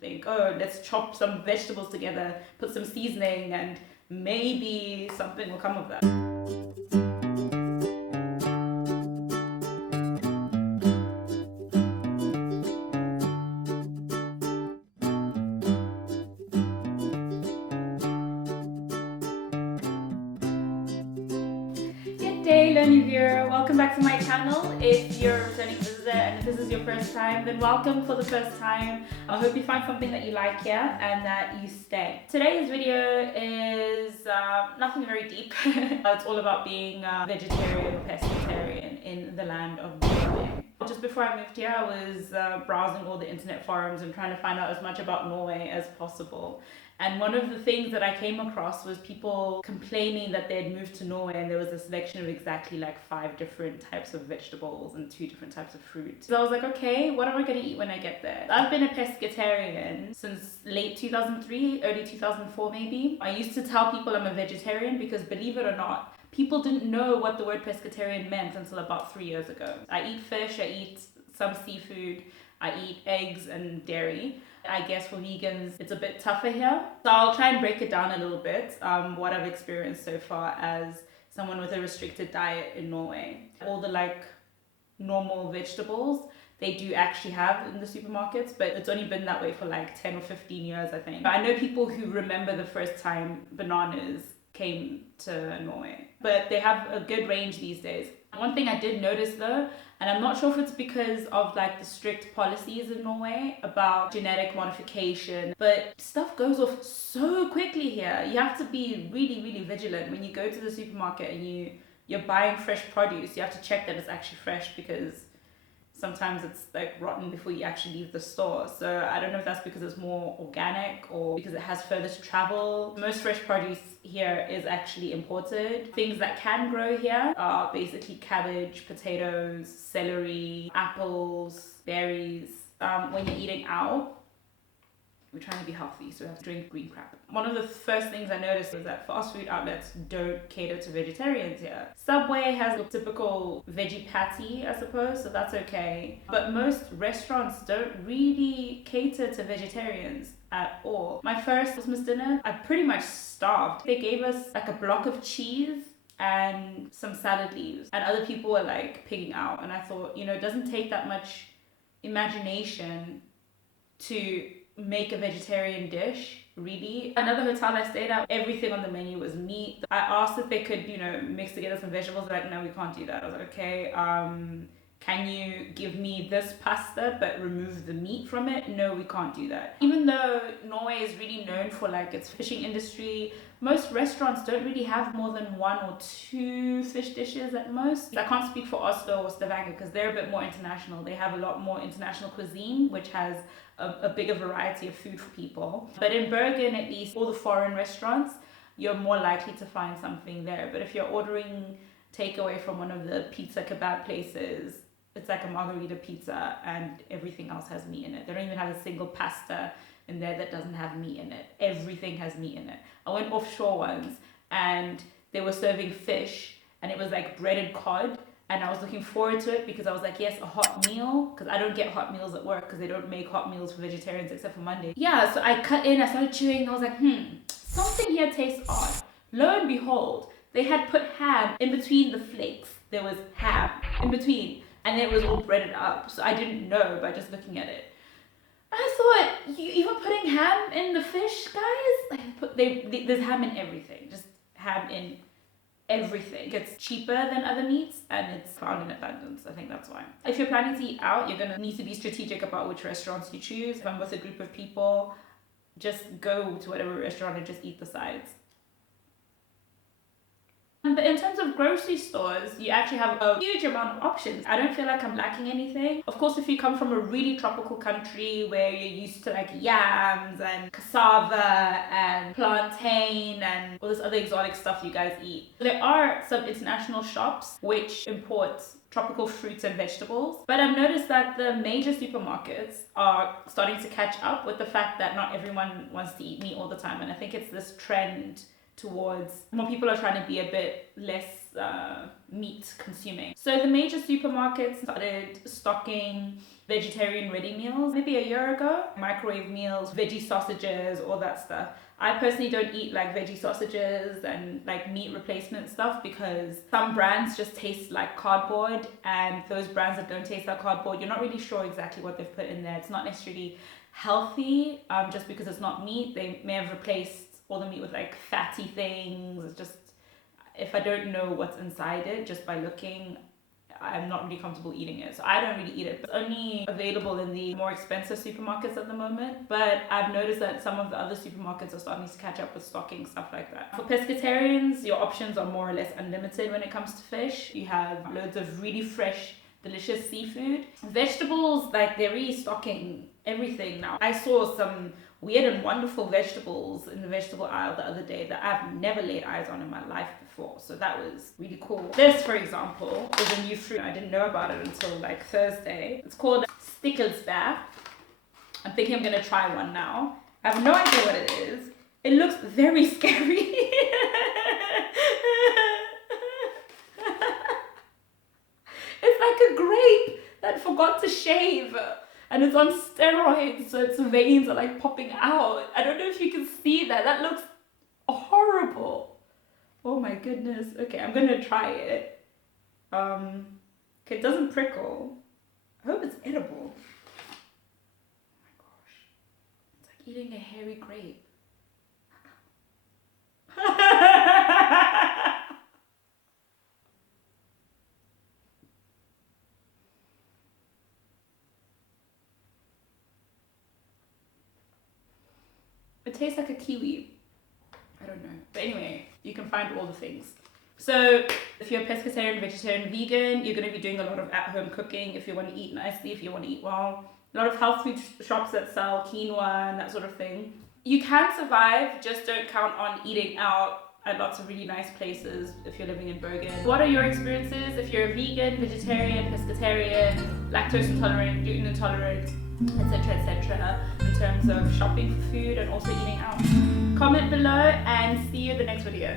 think, oh, let's chop some vegetables together, put some seasoning, and maybe something will come of that. Good day, learning viewer. Welcome back to my channel. If you're a returning visitor and if this is your first time, then welcome for the first time. I hope you find something that you like here and that you stay. Today's video is nothing very deep. It's all about being vegetarian or pescatarian in the land of Norway. Just before I moved here, I was browsing all the internet forums and trying to find out as much about Norway as possible. And one of the things that I came across was people complaining that they had moved to Norway and there was a selection of exactly like 5 different types of vegetables and 2 different types of fruit. So I was like, okay, what am I going to eat when I get there? I've been a pescatarian since late 2003, early 2004 maybe. I used to tell people I'm a vegetarian because, believe it or not, people didn't know what the word pescatarian meant until about 3 years ago. I eat fish, I eat some seafood, I eat eggs and dairy. I guess for vegans, it's a bit tougher here. So I'll try and break it down a little bit, what I've experienced so far as someone with a restricted diet in Norway. All the like normal vegetables, they do actually have in the supermarkets, but it's only been that way for like 10 or 15 years, I think. But I know people who remember the first time bananas came to Norway, but they have a good range these days. One thing I did notice though, and I'm not sure if it's because of like the strict policies in Norway about genetic modification, but stuff goes off so quickly here. You have to be really, really vigilant when you go to the supermarket and you're buying fresh produce. You have to check that it's actually fresh because sometimes it's like rotten before you actually leave the store. So I don't know if that's because it's more organic or because it has further to travel. Most fresh produce here is actually imported. Things that can grow here are basically cabbage, potatoes, celery, apples, berries. When you're eating out, we're trying to be healthy, so we have to drink green crap. One of the first things I noticed is that fast food outlets don't cater to vegetarians here. Subway has a typical veggie patty, I suppose, so that's okay. But most restaurants don't really cater to vegetarians at all. My first Christmas dinner, I pretty much starved. They gave us like a block of cheese and some salad leaves, and other people were like pigging out. And I thought, it doesn't take that much imagination to make a vegetarian dish, really. Another hotel I stayed at, everything on the menu was meat. I asked if they could, mix together some vegetables. They're like, no, we can't do that. I was like, okay, can you give me this pasta but remove the meat from it? No, we can't do that. Even though Norway is really known for like its fishing industry, most restaurants don't really have more than 1 or 2 fish dishes at most. I can't speak for Oslo or Stavanger because they're a bit more international. They have a lot more international cuisine, which has a bigger variety of food for people. But in Bergen, at least, all the foreign restaurants, you're more likely to find something there. But if you're ordering takeaway from one of the pizza kebab places, it's like a margarita pizza and everything else has meat in it. They don't even have a single pasta in there that doesn't have meat in it. Everything has meat in it. I went offshore once and they were serving fish and it was like breaded cod. And I was looking forward to it because I was like, yes, a hot meal. Because I don't get hot meals at work because they don't make hot meals for vegetarians except for Monday. Yeah, so I cut in, I started chewing. I was like, something here tastes odd. Lo and behold, they had put ham in between the flakes. There was ham in between. And it was all breaded up. So I didn't know by just looking at it. I thought, you were putting ham in the fish, guys? There's ham in everything. Just ham in everything. It's cheaper than other meats and it's found in abundance. I think that's why. If you're planning to eat out, you're going to need to be strategic about which restaurants you choose. If I'm with a group of people, just go to whatever restaurant and just eat the sides. But in terms of grocery stores, you actually have a huge amount of options. I don't feel like I'm lacking anything. Of course, if you come from a really tropical country where you're used to like yams and cassava and plantain and all this other exotic stuff you guys eat, there are some international shops which import tropical fruits and vegetables. But I've noticed that the major supermarkets are starting to catch up with the fact that not everyone wants to eat meat all the time. And I think it's this trend towards more people are trying to be a bit less meat consuming. So the major supermarkets started stocking vegetarian ready meals maybe a year ago. Microwave meals, veggie sausages, all that stuff. I personally don't eat like veggie sausages and like meat replacement stuff because some brands just taste like cardboard, and those brands that don't taste like cardboard, you're not really sure exactly what they've put in there. It's not necessarily healthy just because it's not meat. They may have replaced all the meat with like fatty things. It's just, if I don't know what's inside it just by looking, I'm not really comfortable eating it. So I don't really eat it. It's only available in the more expensive supermarkets at the moment. But I've noticed that some of the other supermarkets are starting to catch up with stocking stuff like that. For pescatarians, your options are more or less unlimited when it comes to fish. You have loads of really fresh, delicious seafood. Vegetables, like they're restocking everything now. I saw some weird and wonderful vegetables in the vegetable aisle the other day that I've never laid eyes on in my life before. So that was really cool. This, for example, is a new fruit. I didn't know about it until like Thursday. It's called stikkelsbær. I'm thinking I'm gonna try one now. I have no idea what it is. It looks very scary. It's like a grape that forgot to shave. And it's on steroids, so its veins are like popping out. I don't know if you can see that. That looks horrible. Oh my goodness. Okay, I'm gonna try it. Okay, it doesn't prickle. I hope it's edible. Oh my gosh. It's like eating a hairy grape. It tastes like a kiwi. I don't know. But anyway, you can find all the things. So if you're a pescatarian, vegetarian, vegan, you're going to be doing a lot of at-home cooking if you want to eat nicely, if you want to eat well. A lot of health food shops that sell quinoa and that sort of thing. You can survive, just don't count on eating out at lots of really nice places if you're living in Bergen. What are your experiences if you're a vegan, vegetarian, pescatarian, lactose intolerant, gluten intolerant, etc., in terms of shopping for food and also eating out? Comment below and see you in the next video.